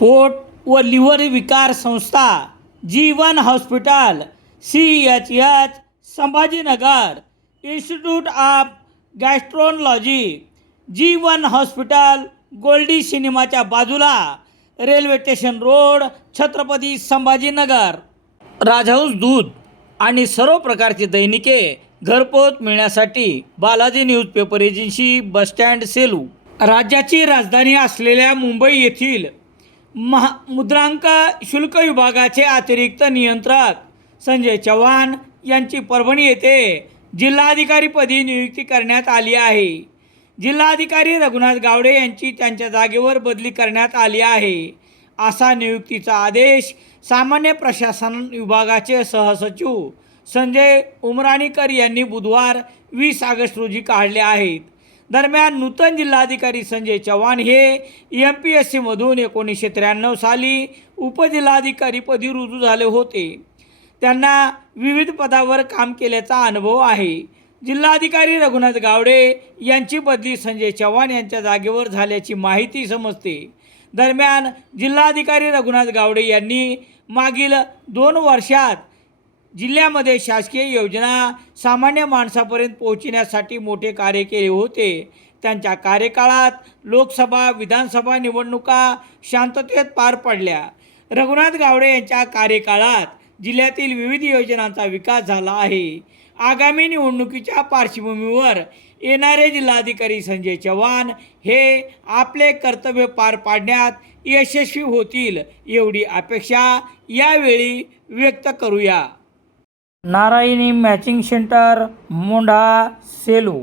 पोट व लिव्हर विकार संस्था Jeevan hospital C H H Sambhajinagar institute of gastroenterology Jeevan hospital Goldie सिनेमाच्या बाजूला railway station road Chhatrapati Sambhajinagar. Rajhans दूध आणि सर्व प्रकारची दैनिके घरपोच मिळण्यासाठी Balaji newspaper agency bus stand Selu. राज्याची राजधानी असलेल्या मुंबई येथील महा मुद्रांक शुल्क विभागाचे अतिरिक्त नियंत्रक संजय चव्हाण यांची परभणी येथे जिल्हाधिकारीपदी नियुक्ती करण्यात आली आहे. जिल्हाधिकारी रघुनाथ गावडे यांची त्यांच्या जागेवर बदली करण्यात आली आहे. असा नियुक्तीचा आदेश सामान्य प्रशासन विभागाचे सहसचिव संजय उमराणीकर यांनी बुधवार वीस ऑगस्ट रोजी काढले आहेत. दरम्यान नूतन जिल्हाधिकारी संजय चव्हाण हे एम पी एस सीमधून एकोणीसशे त्र्याण्णव साली उपजिल्हाधिकारीपदी रुजू झाले होते. त्यांना विविध पदावर काम केल्याचा अनुभव आहे. जिल्हाधिकारी रघुनाथ गावडे यांची बदली संजय चव्हाण यांच्या जागेवर झाल्याची माहिती समजते. दरम्यान जिल्हाधिकारी रघुनाथ गावडे यांनी मागील दोन वर्षात जिल्ह्यामध्ये शासकीय योजना सामान्य माणसापर्यंत पोहोचण्यासाठी मोठे कार्य केले होते. त्यांच्या कार्यकाळात लोकसभा विधानसभा निवडणुका शांततेत पार पडल्या. रघुनाथ गावडे यांच्या कार्यकाळात जिल्ह्यातील विविध योजनांचा विकास झाला आहे. आगामी निवडणुकीच्या पार्श्वभूमीवर येणारे जिल्हाधिकारी संजय चव्हाण हे आपले कर्तव्य पार पाडण्यात यशस्वी होतील एवढी अपेक्षा यावेळी व्यक्त करूया. Narayani matching centre Mondha Selu.